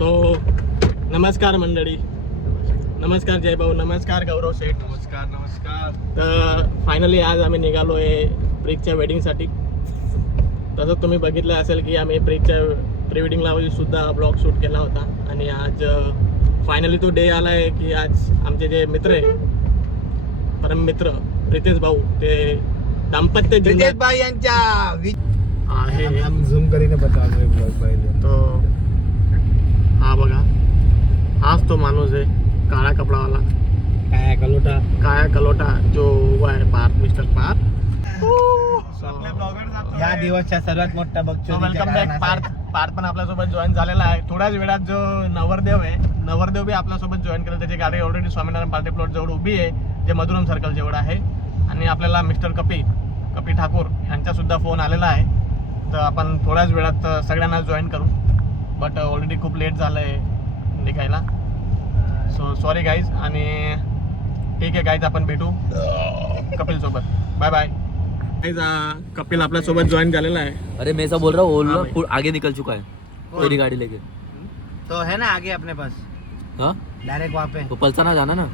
So नमस्कार मंडळी. नमस्कार जय भाऊ नमस्कार गौरव शेठ नमस्कार नमस्कार. तर फायनली आज आम्ही निघालो आहे प्रिकच्या वेडिंगसाठी तसंच तुम्ही बघितलं असेल की आम्ही प्रिकच्या प्री वेडिंगला सुद्धा ब्लॉग शूट केला होता. आणि आज फायनली तो डे आला आहे की आज आमचे जे मित्र आहे परम मित्र प्रितेश भाऊ ते दाम्पत्य प्रितेश भाई यांच्या आहे. झूम करीने बघा पाहिजे तो हा बघा. हाच तो माणूस आहे काळा कपडावाला काय कलोटा. काळ्या कलोटा जो उभा आहे पार्थ मिस्टर पार्थ. या दिवसच्या सर्वात मोठा बघतो वेलकम बॅक पार्थ. पार्थ पण आपल्यासोबत जॉईन झालेला आहे. थोड्याच वेळात जो नवरदेव आहे नवरदेव बी आपल्यासोबत जॉईन करेल त्याची गाडी ऑलरेडी स्वामीनारायण पार्टी प्लॉट जवळ उभी आहे जे मधुरम सर्कल जवळ आहे. आणि आपल्याला मिस्टर कपी कपी ठाकूर यांचा सुद्धा फोन आलेला आहे. तर आपण थोड्याच वेळात सगळ्यांना जॉईन करू. बट ऑलरेडी खूप लेट झालं आहे निघायला. सो सॉरी गाईज आणि ठीक आहे गाईज आपण भेटू कपिल सोबत. बाय बाय कपिल आपल्यासोबत जॉईन झालेला आहे. अरे मैं ऐसा बोल रहा हूँ आगे निकल चुका है. तेरी गाड़ी लेके. तो है ना आगे अपने पास. हाँ? डायरेक्ट वहाँ पे. तो पलसाना जाना ना.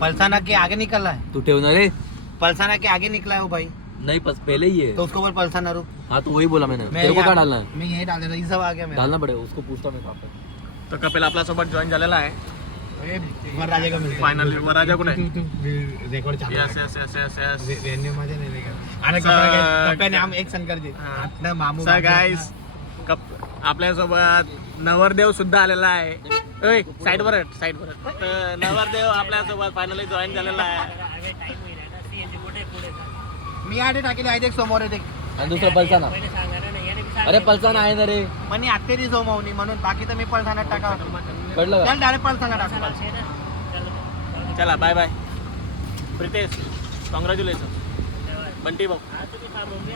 पलसाना के आगे निकल रहा है. तू ठेवना रे. पलसाना के आगे निकला है वो भाई. नहीं पस पहले ही है. तो उसको बोल पलसाना रुक. हाँ तो वही बोला मैंने। मैं तेरे को क्या डालना है? मैं यही डाल देता ये सब आ गया मेरा। डालना पड़ेगा उसको पूछता मैं कहाँ पे। तर कपिल आपल्यासोबत जॉईन झालेला आहे ए, वरराजा का मिळतो. फायनली वराजा कुठे तू- तू- तू रेकॉर्ड चालू yes yes yes yes yes रे- रेन्यू मध्ये नाही रेकॉर्ड. आणि सर- कपडे- कपड्याने आम एक सन कर दे हा. आता मामू सर गाईस कप आपल्यासोबत नवरदेव सुद्धा आलेला आहे. ओय साईड वर साईड वर तर नवरदेव आपल्यासोबत फायनली जॉईन झालेला आहे. मी आडे टाकेले आहे देख समोर आहे देख आणि दुसरा पलसाना अरे पलसाना आहे ना रे. पण आत्तेरी सोमवणी म्हणून बाकी तर मी पळसाना टाका. कळलं का? चल डायरेक्ट पळसाना टाका. चला. Bye bye Pritesh congratulation Bunty भाऊ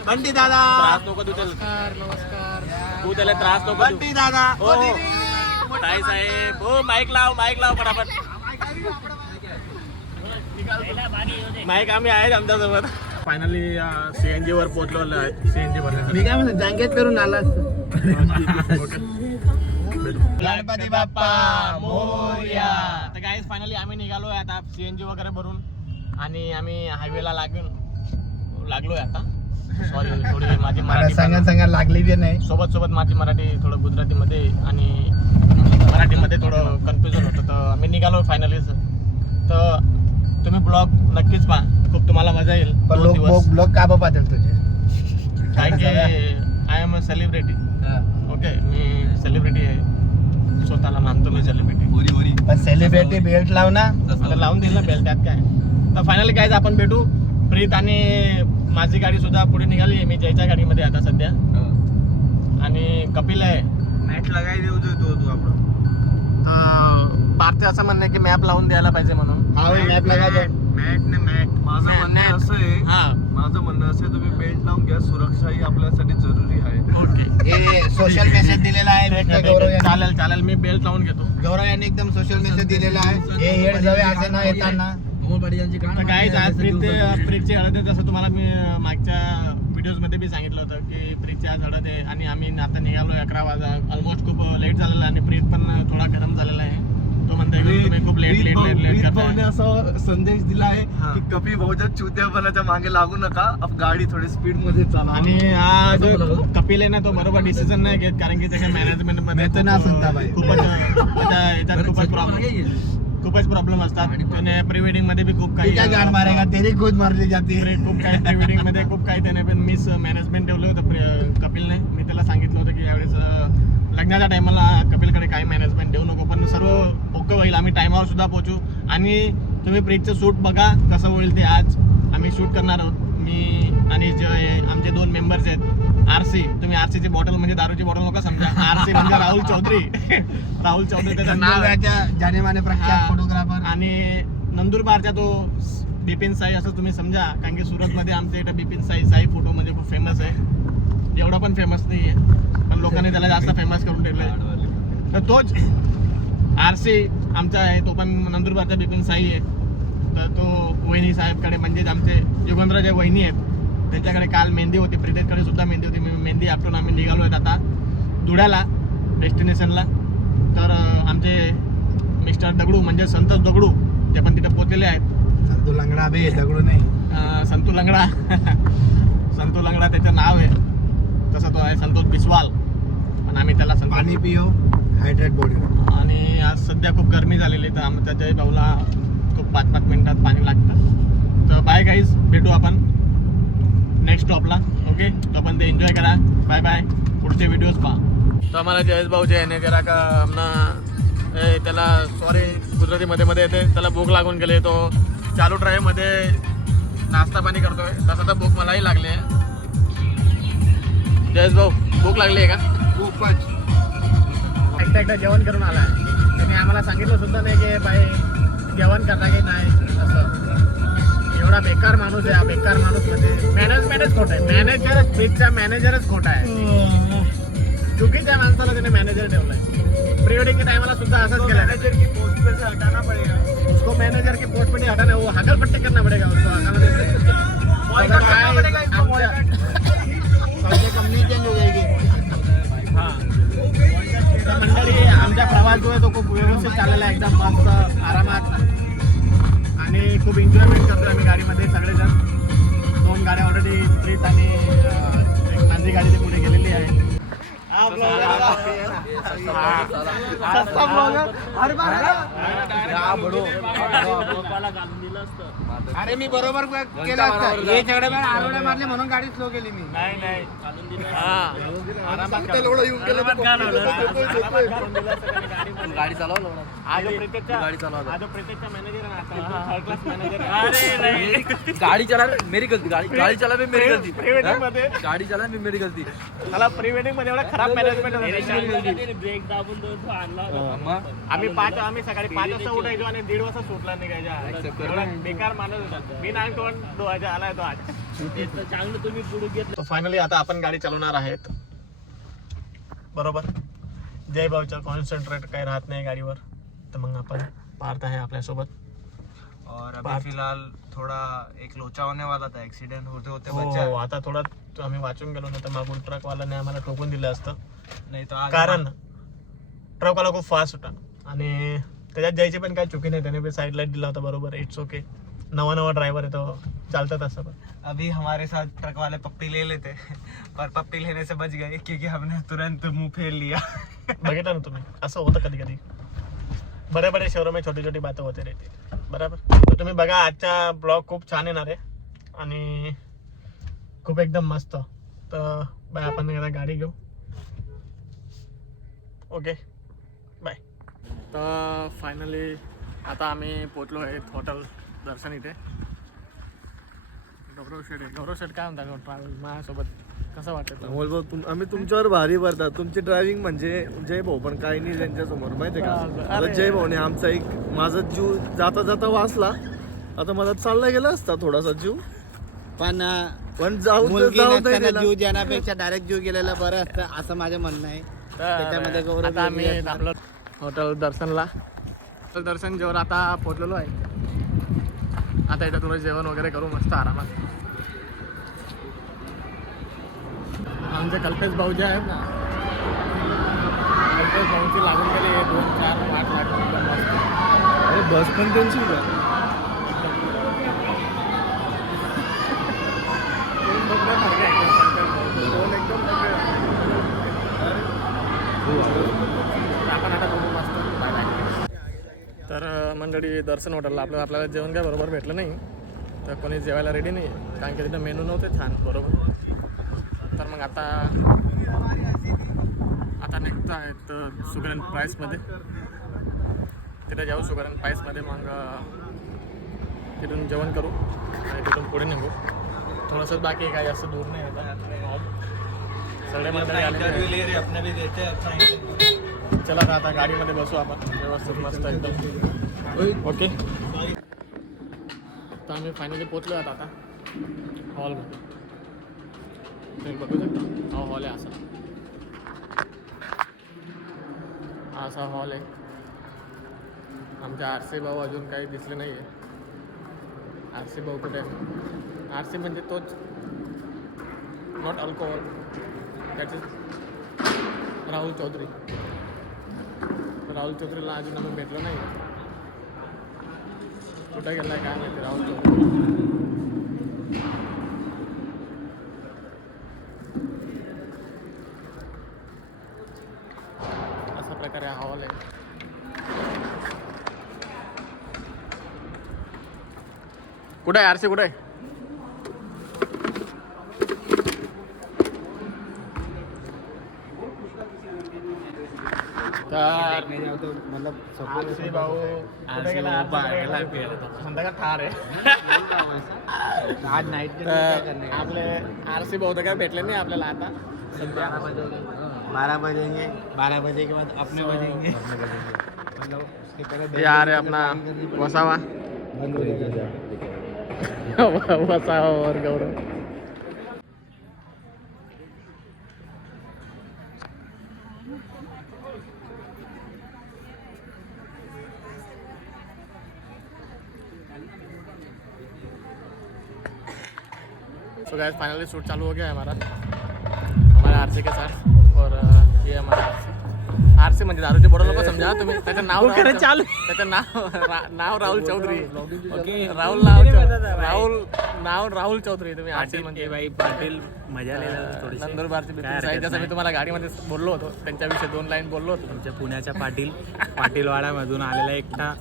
बंटी दादा. त्रास नको देऊ. त्याला नमस्कार. तू त्याला त्रास नको देऊ. बंटी दादा हो हो ताई साहेब हो माईक लाव माईक लाव पटापट माईक आम्ही आहेत आमच्यासोबत. फायनली सीएनजी वर पोहोचलो आहे. सीएनजी वर मी काय म्हणतो जांगेत करून आला गणपती बाप्पा मोरया. तर गाईज फायनली आम्ही निघालोय आता सीएनजी वगैरे भरून. आणि आम्ही हायवेला लागून लागलोय आता. सॉरी थोडी माझी मराठी सांगा सांगा लागली बी नाही. सोबत सोबत माझी मराठी थोडं गुजरातीमध्ये आणि मराठीमध्ये थोडं कन्फ्युजन होतं. तर आम्ही निघालो फायनली तर तुम्ही ब्लॉग नक्कीच पहा. खूप तुम्हाला मजा येईल. पण दोन लोक दिवस. लोक का पाहतील तुझे? कारण की I am a celebrity okay me celebrity आहे. स्वतःला मानतो मी सेलिब्रिटी पण सेलिब्रिटी बेल्ट लाव ना. आता लावून दिलं बेल त्यात काय? तर फायनली काय आपण भेटू. प्रीत आणि माझी गाडी सुद्धा पुढे निघाली मी जयच्या गाडीमध्ये आता सध्या. आणि कपिल आहे. मॅच लगाई देऊ तो तू आपण तर पार्थचे असं म्हणणं आहे की मॅप लावून द्यायला पाहिजे म्हणून. हा मॅप लगा दो मॅट ने मॅट. माझं मॅट, म्हणणं मॅट. असं आहे हा. माझं म्हणणं असं आहे तुम्ही बेल्ट लावून घ्या सुरक्षा ही आपल्यासाठी जरुरी आहे. ओके. हे सोशल मेसेज दिलेला आहे भेटतं गौरव यांनी. चालेल चालेल मी बेल्ट लावून घेतो. गौरव यांनी एकदम सोशल मेसेज दिलेला आहे. हे हेड जावे असे ना येताना. तर काय आज प्रीत प्रीतची हळद आहे जसं तुम्हाला मी अं, मागच्या व्हिडिओजमध्ये बी सांगितलं होतं की प्रीतची आज हळद आहे आणि आम्ही आता निघालो अकरा वाजा ऑलमोस्ट खूप लेट झालेला आहे आणि प्रीत पण थोडा गरम झालेला आहे. तो म्हणतोय की तुम्ही खूप लेट लेट लेट लेट करताय. असा संदेश दिला आहे. की कपी भाऊच्या चुत्यापणाच्या मागे लागू नका. आप गाडी थोडी स्पीडमध्ये चालवा. आणि हा जो कपिल आहे ना तो बरोबर डिसिजन नाही घेत कारण की त्याच्या मॅनेजमेंटमध्ये. खूपच याच्यात खूपच प्रॉब्लेम खूपच प्रॉब्लेम असतात. त्याने प्री वेडिंगमध्ये बी खूप काय गाण मारेगा? तेरी खुद मारली जाते. खूप काही प्री वेडिंगमध्ये खूप काही त्याने पण मिस मॅनेजमेंट ठेवलं होतं कपिलने. मी त्याला सांगितलं होतं की यावेळेस लग्नाच्या टायमाला कपिलकडे काही मॅनेजमेंट देऊ नको. पण सर्व ओके होईल. आम्ही टायमावर सुद्धा पोहोचू. आणि तुम्ही प्रीतचं शूट बघा कसं होईल ते आज. आम्ही शूट करणार आहोत. मी आणि जे आमचे दोन मेंबर्स आहेत. आर सी तुम्ही आर ची बॉटल म्हणजे दारूची बॉटल नका समजा. आर सी म्हणजे राहुल चौधरी. राहुल चौधरी त्याचं नाव आहे. नावाच्या जानेमाने प्रख्यात. फोटोग्राफर आणि नंदुरबारचा तो बिपिन साई असं तुम्ही समजा. कारण की सुरतमध्ये आमच्या इथं बिपिन साई साई फोटो मध्ये खूप फेमस आहे. एवढा पण फेमस नाही आहे पण लोकांनी त्याला जास्त फेमस करून ठेवलंय. तर तोच. आर सी आमचा आहे तो पण नंदुरबारचा बिपिन साई आहे. तर तो वहिनी साहेबकडे म्हणजेच आमचे युगंधर जे वहिनी आहेत त्यांच्याकडे काल मेहंदी होती प्रितेशकडे सुद्धा मेहंदी होती मी मेहंदी आपटून आम्ही निघालो आहेत आता धुळ्याला डेस्टिनेशनला. तर अं, मिस्टर दगडू म्हणजे संतोष दगडू ते पण तिथे पोचलेले आहेत. संतू लंगडा बे दगडू नाही. संतू लंगडा. संतू लंगडा त्याचं नाव आहे. तसं तो आहे संतोष बिस्वाल. पण आम्ही त्याला पाणी पिओ हायड्रेट बॉडी आणि आज सध्या खूप गरमी झालेली आहे तर आमच्या जय भाऊला खूप पाच पाच मिनिटात पाणी लागतं. तर बाय गाईज भेटू आपण नेक्स्ट स्टॉपला ओके तोपर्यंत एन्जॉय करा. बाय बाय पुढचे व्हिडिओज पहा. तर आम्हाला जयेश भाऊ जे आहे ना जरा का आमना ए, त्याला सॉरी गुजराती मध्ये मध्ये येते त्याला भूक लागून गेले तो चालू ड्राईव्हमध्ये नाश्ता पाणी करतोय. तसं तर भूक मलाही लागली आहे. जयेश भाऊ भूक लागली आहे का? खूपच. एकटा एकटा जेवण करून आला. त्यांनी आम्हाला सांगितलं सुद्धा नाही की बाई जेवण करता की नाही? असं. एवढा बेकार माणूस आहे हा बेकार माणूस म्हणजे मॅनेजमेंटच खोट आहे. मॅनेजर फ्रीजचा मॅनेजरच खोटा आहे. चुकीच्या माणसाला त्याने मॅनेजर ठेवलाय. प्री वेडिंग के टाइमाला सुद्धा असंच केलं मॅनेजर की पोस्ट पे से हटाना पडेगा. उसको मॅनेजर की पोस्ट पे नहीं हटाना वो हगल पट्टी करना पड़ेगा उसको हगल कंपनी चेंज हो जाएगी। आमचा जो आहे तो खूप व्यवस्थित चाललेला आहे. एकदम मस्त आरामात. आणि खूप एन्जॉयमेंट करतो आम्ही गाडीमध्ये सगळेजण. दोन गाड्या ऑलरेडी प्रीत आणि एक माझी गाडी ती पुढे गेलेली आहे. अरे मी बरोबर केलं असतं. हे झगडे आरोड्या मारले म्हणून गाडी स्लो केली मी. नाही गाडी प्रीतेशचा गाडी चालवतो. आज प्रीतेशचा मॅनेजर आहे ना थर्ड क्लास मॅनेजर गाड़ी चला मेरी गलती. गाड़ी गाड़ी चला मेरी गलती? गाड़ी चला मेरी गलती. मला प्री वेडिंगमध्ये एवढा खराब मॅनेजमेंट मग? आम्ही पाच आम्ही सकाळी पाच वाजता उठायचो आणि दीड वाजता सुटला निघायचा एवढा बेकार माणूस होता. मी नाही तो डोळ्याच्या आलाय तो आज. चांगलं तुम्ही पुढे घेतलं. फायनली आता आपण गाडी चालवणार आहेत. बरोबर? जय भाऊच्या कॉन्सन्ट्रेट काही राहत नाही गाडीवर. तर मग आपण पार्थ आहे आपल्यासोबत. और बात- अभी फिलहाल थोड़ा एक लोचा होने वाला था एक्सीडेंट होते होते हो बचा आता थोडा आम्ही वाचून गेलो ना तर मागून ट्रकवाल्याने आम्हाला ठोकून दिलं असतं. नहीं तो आज कारण ट्रकवाला खूप फास्ट होता. आणि त्याच्यात जायची पण काही चुकी नाही. त्याने बी साईड लाइट दिला होता बरोबर. इट्स ओके नवा नवा ड्रायव्हर आहे तो. चालतात असं पण. अभी हमारे साथ ट्रक वाले पप्पी ले लेते. पर पप्पी लेने से बच गए क्योंकि हमने तुरंत मुंह फेर लिया. बघितलं ना तुम्ही? असं होतं कधी कधी बड़े बड़े शहरों में छोटी छोटी बातें होते रहती बरोबर? तर तुम्ही बघा आजचा ब्लॉग खूप छान येणार आहे आणि खूप एकदम मस्त. तर बाय आपण एकदा गाडी घेऊ. ओके बाय तर फायनली आता आम्ही पोचलो आहे हॉटेल दर्शन इथे. गौरव शेठ गौरव शेठ काय म्हणता ट्रॅव्हल माझ्यासोबत. कसं वाटतं अमोल भाऊ तुम आम्ही तुमच्यावर भारी भरतात तुमची ड्रायव्हिंग म्हणजे जय भाऊ पण काही नाही त्यांच्यासमोर माहितीये का? अरे. आता जय भाऊने आमचा एक माझा जीव जाता जाता वाचला. आता मला चालला गेला असता थोडासा जीव. पण पण जाऊ मुलगी जाऊ नाही नसताना दिला. जीव देण्यापेक्षा डायरेक्ट जीव गेलेला बरं असतं असं माझं म्हणणं आहे. त्याच्यामध्ये गौरव आता आम्ही वेगळी आपलं हॉटेल दर्शनला. हॉटेल दर्शन जेवण आता पोचलेलो आहे. आता इथं थोडं जेवण वगैरे करू मस्त आरामात. आमचे कल्पेश भाऊ जे आहेत ना. कल्पेश भाऊची लागून गेली दोन चार आठ लाख अरे बस पण त्यांची का? दोन एकदम. आपण आता बघू मस्त. तर मंडळी दर्शन हॉटेलला आपल्याला आपल्याला जेवण काय बरोबर भेटलं नाही. तर कोणी जेवायला रेडी नाही आहे कारण की तिथं मेनू नव्हते छान बरोबर. मग आता आता निघत आहेत सुगरण प्राईसमध्ये तिथे जाऊ सुगरण प्राईसमध्ये मग तिथून जेवण करू आणि तिथून पुढे निघू. थोडंसं बाकी काही जास्त दूर नाही आता. सगळे अच्छा चला आता आता गाडीमध्ये बसू आपण. व्यवस्थित मस्त एकदम. ओके. तर आम्ही फायनली पोचलो आहोत आता. हॉलमध्ये तुम्ही बघू शकता. हा हॉल आहे असा. असा हॉल आहे. आमचे आरसे भाऊ अजून काही दिसले नाही आहे आरसे भाऊ कुठे आहे आरसे म्हणजे तोच. Not alcohol that is Rahul Chaudhary. Rahul चौधरीला अजून आम्ही भेटलो नाही कुठे आहे काय माहिती? राहुल चौधरी अशा प्रकारे हॉल आहे कुठे आहे आरसी कुठे आहे? तर आरसी भाऊ कुठे गेला? संध्याकाळ ठार आहे. आज नाईट आपले आरसी भाऊ तर काय भेटले नाही आपल्याला आता. सध्या बारह बजेंगे बारह बजे के बाद अपने बजेंगे मतलब उसके पहले ये आ रहे अपना वसावा। वसावा और Gaurav. So guys finally shoot चालू हो गया है हमारा। हमारे आरसी के साथ। और ये हमारा आरसी। आरसी म्हणजे दारूचे बोडो लोक समजा तुम्ही। त्याचं नाव राहुल चालू। त्याचं नाव नाव राहुल चौधरी। आहे. राहुल नाव राहुल नाव राहुल चौधरी. तुम्ही आरसी म्हणजे भाई पाटील मजा नंदुरबारचे बिपिन साई जसं मी तुम्हाला गाडीमध्ये बोललो होतो त्यांच्याविषयी दोन लाईन बोललो होतो। आमच्या पुण्याच्या पाटील पाटीलवाड्यामधून आलेला एकटा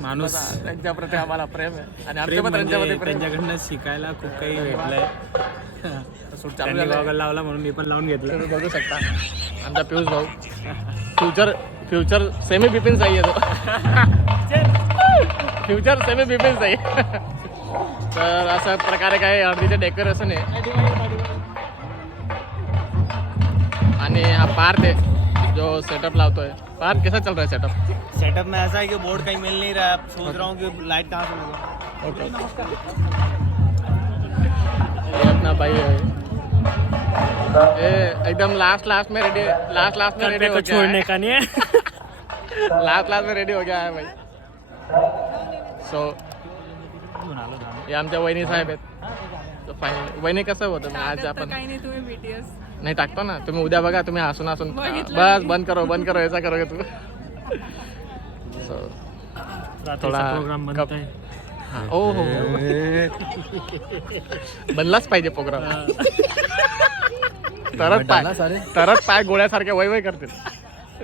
माणूस त्यांच्याप्रती आम्हाला प्रेम आहे. आणि आमच्या पण त्यांच्यामध्ये म्हणजे त्यांच्याकडनं शिकायला खूप काही भेटलंय. शूट चालू त्यांनी झालं गॉगल लावला म्हणून मी पण लावून घेतलं. तुम्ही बघू शकता. आमचा पियुष भाऊ. Future future semi Bipin Sai आहे तो. Future semi Bipin Sai. तर अशा प्रकारे काय हळदीचे डेकोरेशन आहे. आणि हा पार्थ आहे. जो सेटअप लावतोय पार्थ कैसा चल रहा है सेटअप सेटअप में ऐसा है कि बोर्ड कहीं मिल नहीं रहा है। सोच रहा हूँ कि लाइट कहाँ से लगा ओके ये अपना भाई है। ये एकदम लास्ट लास्ट में रेडी लास्ट लास्ट में रेडी हो गया है। का नहीं है। लास्ट लास्ट में रेडी हो गया है भाई। सो हे आमच्या वहिनी साहेब आहेत So फायनली वहिनी कसं होतं आज आपण काही नाही तुम्ही बीटीएस नाही टाकतो ना. तुम्ही उद्या बघा तुम्ही हसून हसून. बस बंद करो बंद करो ऐसा करोगे तू. थोडा प्रोग्राम कप- हा, ओ हो हो. बनलाच पाहिजे प्रोग्राम तरच पाय तरच पाय गोळ्यासारखे वय वय करतील.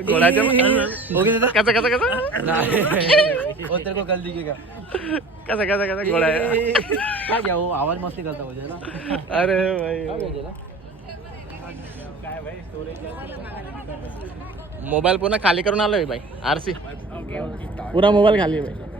गोळ्याच्या कसं कसं कसं? वो तेरे को कल दिखेगा कसं कसं कसं गोळ्या क्या क्या वो आवाज मस्ती करता अरे भाई. मोबाईल पुन्हा खाली करून आलोय भाई आरसी. पुरा मोबाईल खाली आहे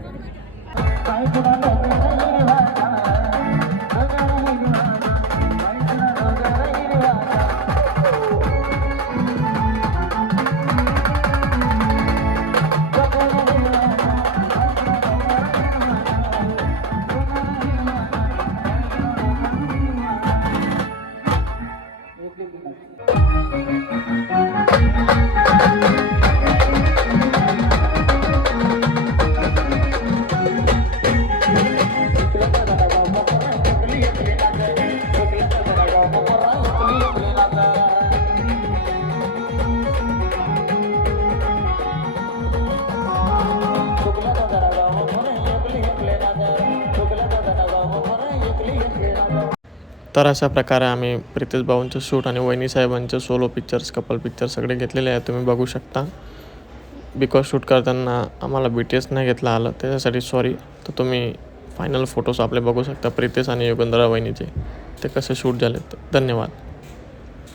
तर अशा प्रकारे आम्ही प्रितेश भाऊंचं शूट आणि वहिनी साहेबांचं सोलो पिक्चर्स कपल पिक्चर सगळे घेतलेले आहे तुम्ही बघू शकता. बिकॉज शूट करताना आम्हाला बी टी एस नाही घेतलं आलं. त्याच्यासाठी सॉरी तर तुम्ही फायनल फोटोज आपले बघू शकता प्रितेश आणि युगंधरा वहिनीचे. ते कसे शूट झाले धन्यवाद.